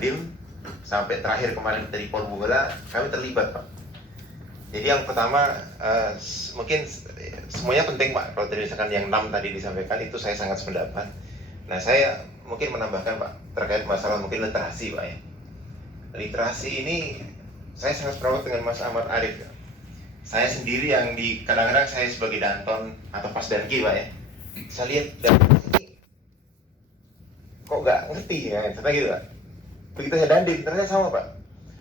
Dandim sampai terakhir kemarin dari Polbola, kami terlibat Pak. Jadi yang pertama mungkin semuanya penting Pak. Kalau tadi misalkan yang 6 tadi disampaikan itu saya sangat sependapat. Nah saya mungkin menambahkan Pak terkait masalah mungkin literasi Pak ya. Literasi ini saya sangat sependapat dengan Mas Ahmad Arif ya. Saya sendiri yang kadang-kadang saya sebagai Danton atau Pas Danki Pak ya, saya lihat dan ini kok nggak ngerti ya, ternyata gitu Pak. Begitu saya Dandim, ternyata sama Pak.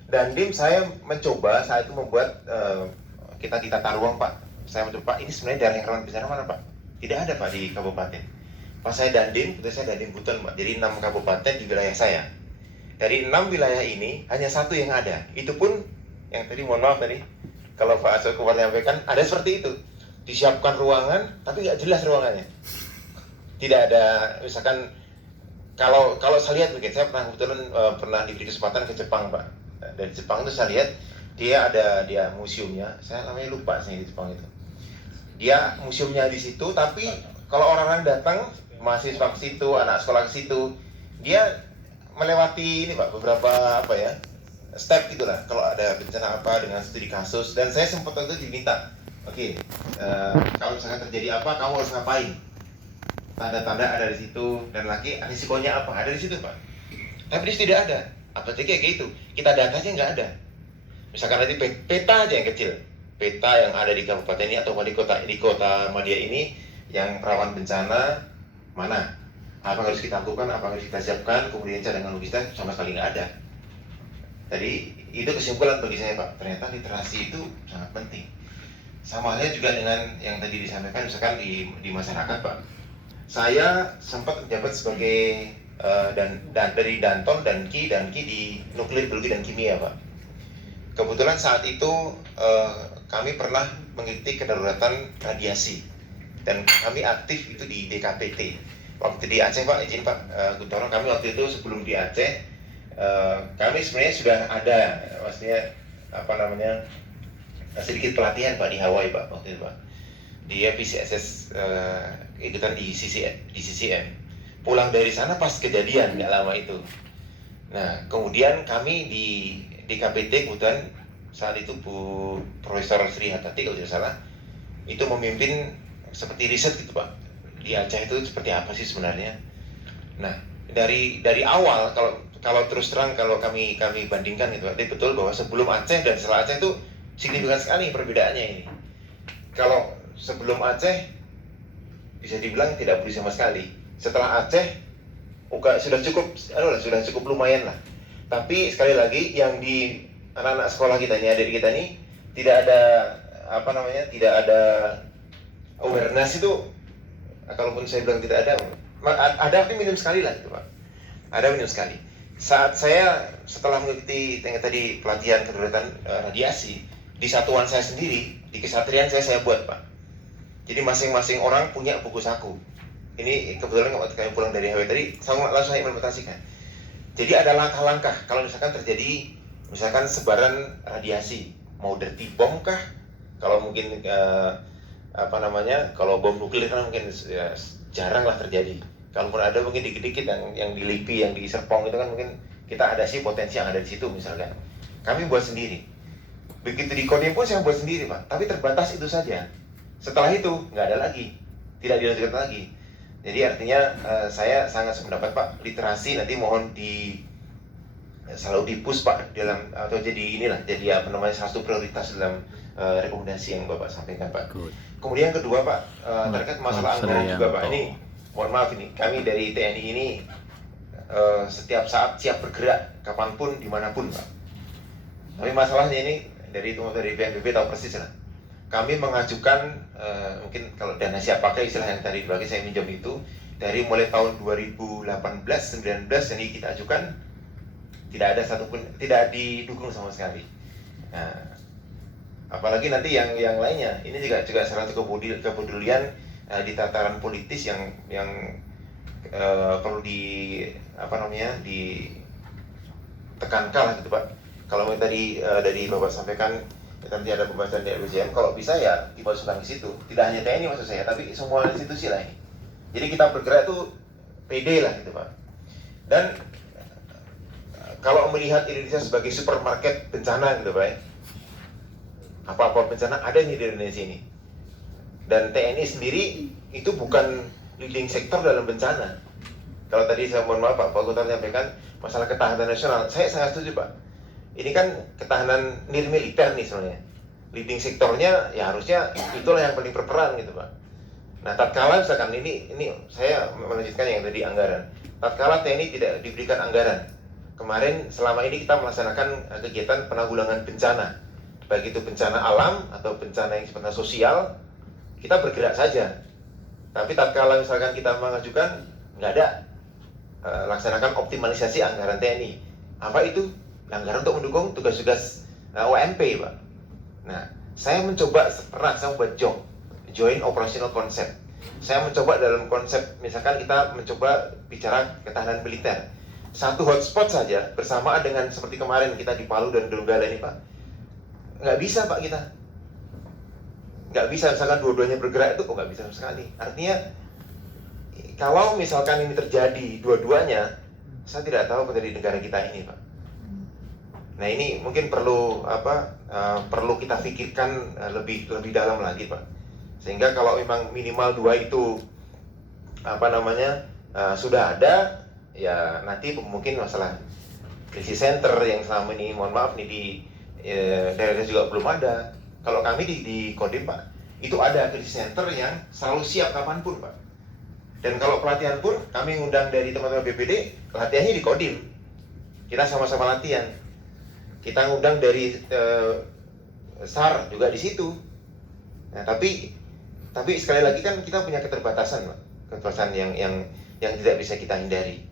Dandim saya mencoba saat itu membuat kita tata ruang Pak. Saya mencoba, Pak ini sebenarnya daerah yang rawan bencana mana Pak? Tidak ada Pak di kabupaten. Pas saya Dandim, itu saya Dandim Buton Pak. Jadi 6 kabupaten di wilayah saya. Dari 6 wilayah ini hanya 1 yang ada. Itu pun yang tadi mohon maaf tadi, kalau Pak Asok kemarin menyampaikan ada seperti itu. Disiapkan ruangan, tapi nggak jelas ruangannya. Tidak ada, misalkan kalau saya lihat mungkin saya kebetulan pernah diberi kesempatan ke Jepang Pak. Dari Jepang itu saya lihat dia museumnya, saya namanya lupa sih di Jepang itu. Dia museumnya di situ, tapi kalau orang-orang datang mahasiswa ke situ, anak sekolah ke situ, dia melewati ini Pak beberapa step gitulah. Kalau ada bencana apa dengan studi kasus, dan saya sempat waktu itu diminta, kalau misalkan terjadi apa kamu harus ngapain? Tanda-tanda ada di situ, dan lagi risikonya apa ada di situ Pak. Tapi di situ tidak ada. Apa sih kayak gitu? Kita datanya nggak ada. Misalkan nanti peta aja yang kecil, peta yang ada di kabupaten ini atau di kota Madia ini yang rawan bencana mana? Apa harus kita lakukan? Apa harus kita siapkan? Kemudian cadangan logistik sama sekali nggak ada. Jadi itu kesimpulan bagi saya Pak. Ternyata literasi itu sangat penting. Sama halnya juga dengan yang tadi disampaikan misalkan di masyarakat Pak. Saya sempat menjabat sebagai dari Danton dan Ki di Nuklir Biologi dan Kimia Pak. Kebetulan saat itu kami pernah mengikuti kedaruratan radiasi dan kami aktif itu di DKPT. Waktu di Aceh Pak, izin Pak Guntoro, kami waktu itu sebelum di Aceh kami sebenarnya sudah ada maksudnya sedikit pelatihan Pak di Hawaii Pak waktu itu Pak. Dia PCSS ikutan di CCM. Pulang dari sana pas kejadian nggak lama itu. Nah kemudian kami di KPT kebetulan saat itu Bu Profesor Sri Hatati kalau tidak salah itu memimpin seperti riset gitu Pak. Di Aceh itu seperti apa sih sebenarnya? Nah dari awal kalau terus terang kalau kami bandingkan itu Pak, betul bahwa sebelum Aceh dan setelah Aceh itu signifikan sekali perbedaannya ini. Kalau sebelum Aceh bisa dibilang tidak peduli sama sekali. Setelah Aceh sudah cukup lumayan lah. Tapi sekali lagi yang di anak-anak sekolah kita ini, adik kita ini tidak ada tidak ada awareness itu. Kalaupun saya bilang tidak ada tapi minim sekali lah itu Pak. Ada minim sekali. Saat saya setelah mengikuti tadi pelatihan kedaruratan radiasi di satuan saya sendiri, di kesatrian saya buat Pak. Jadi masing-masing orang punya buku saku. Ini kebetulan waktu kami pulang dari HW tadi, langsung saya implementasikan. Jadi ada langkah-langkah kalau misalkan terjadi sebaran radiasi, mau dirty bomb kah? Kalau mungkin kalau bom nuklir kan mungkin jarang lah terjadi. Kalaupun ada mungkin dikit-dikit yang di LIPI, yang di Serpong itu kan mungkin kita ada sih potensi yang ada di situ misalkan. Kami buat sendiri. Begitu di Kodim pun saya buat sendiri Pak, tapi terbatas itu saja. Setelah itu nggak ada lagi, tidak dilanjutkan lagi. Jadi artinya saya sangat sependapat Pak, literasi nanti mohon selalu di-push Pak dalam atau jadi satu prioritas dalam rekomendasi yang Bapak sampaikan Pak. Good. Kemudian kedua Pak, terkait masalah anggaran juga Pak. Ini mohon maaf ini, kami dari TNI ini setiap saat siap bergerak kapanpun dimanapun Pak. Tapi masalahnya ini dari BNPB tahu persis lah. Kami mengajukan mungkin kalau dana siap pakai istilah yang tadi bagi saya minjam itu dari mulai tahun 2018-19 ini kita ajukan tidak ada satupun, tidak didukung sama sekali. Nah, apalagi nanti yang lainnya ini juga salah satu kepedulian di tataran politis yang perlu ditekankan lah gitu Pak. Kalau tadi dari Bapak sampaikan nanti ada pembahasan di RPJM, kalau bisa ya dimasukkan ke situ. Tidak hanya TNI maksud saya, tapi semua institusi lah ini. Jadi kita bergerak itu PD lah gitu Pak. Dan kalau melihat Indonesia sebagai supermarket bencana gitu Pak ya. Apa-apa bencana ada nih di Indonesia ini. Dan TNI sendiri itu bukan leading sektor dalam bencana. Kalau tadi saya mohon maaf Pak Kutar menyampaikan masalah ketahanan nasional, saya sangat setuju Pak. Ini kan ketahanan nirmiliter nih sebenarnya. Leading sektornya ya harusnya itulah yang paling berperan gitu Pak. Nah, tatkala misalkan ini saya melanjutkan yang tadi anggaran. Tatkala TNI tidak diberikan anggaran. Kemarin selama ini kita melaksanakan kegiatan penanggulangan bencana. Baik itu bencana alam atau bencana yang sifatnya sosial, kita bergerak saja. Tapi tatkala misalkan kita mengajukan, nggak ada laksanakan optimalisasi anggaran TNI. Apa itu? Anggaran untuk mendukung tugas-tugas OMP, Pak. Nah, saya mencoba saya buat joint operational concept. Saya mencoba dalam konsep, misalkan kita mencoba bicara ketahanan militer. Satu hotspot saja bersamaan dengan seperti kemarin kita di Palu dan Donggala ini, Pak. Nggak bisa Pak kita, nggak bisa misalkan dua-duanya bergerak itu nggak bisa sama sekali. Artinya kalau misalkan ini terjadi dua-duanya, saya tidak tahu apa dari negara kita ini Pak. Nah ini mungkin perlu perlu kita pikirkan lebih dalam lagi Pak. Sehingga kalau memang minimal dua itu sudah ada, ya nanti mungkin masalah krisis center yang selama ini mohon maaf nih di daerah juga belum ada. Kalau kami di Kodim Pak, itu ada krisis center yang selalu siap kapanpun Pak. Dan kalau pelatihan pun kami ngundang dari teman-teman BPD, pelatihannya di Kodim. Kita sama-sama latihan. Kita ngundang dari SAR juga di situ. Nah, tapi sekali lagi kan kita punya keterbatasan Pak. Keterbatasan yang tidak bisa kita hindari.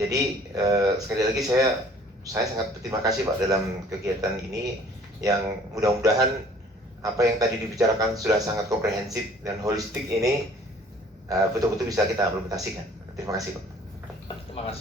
Jadi sekali lagi saya sangat berterima kasih Pak dalam kegiatan ini yang mudah-mudahan apa yang tadi dibicarakan sudah sangat komprehensif dan holistik ini betul-betul bisa kita implementasikan. Terima kasih Pak. Terima kasih.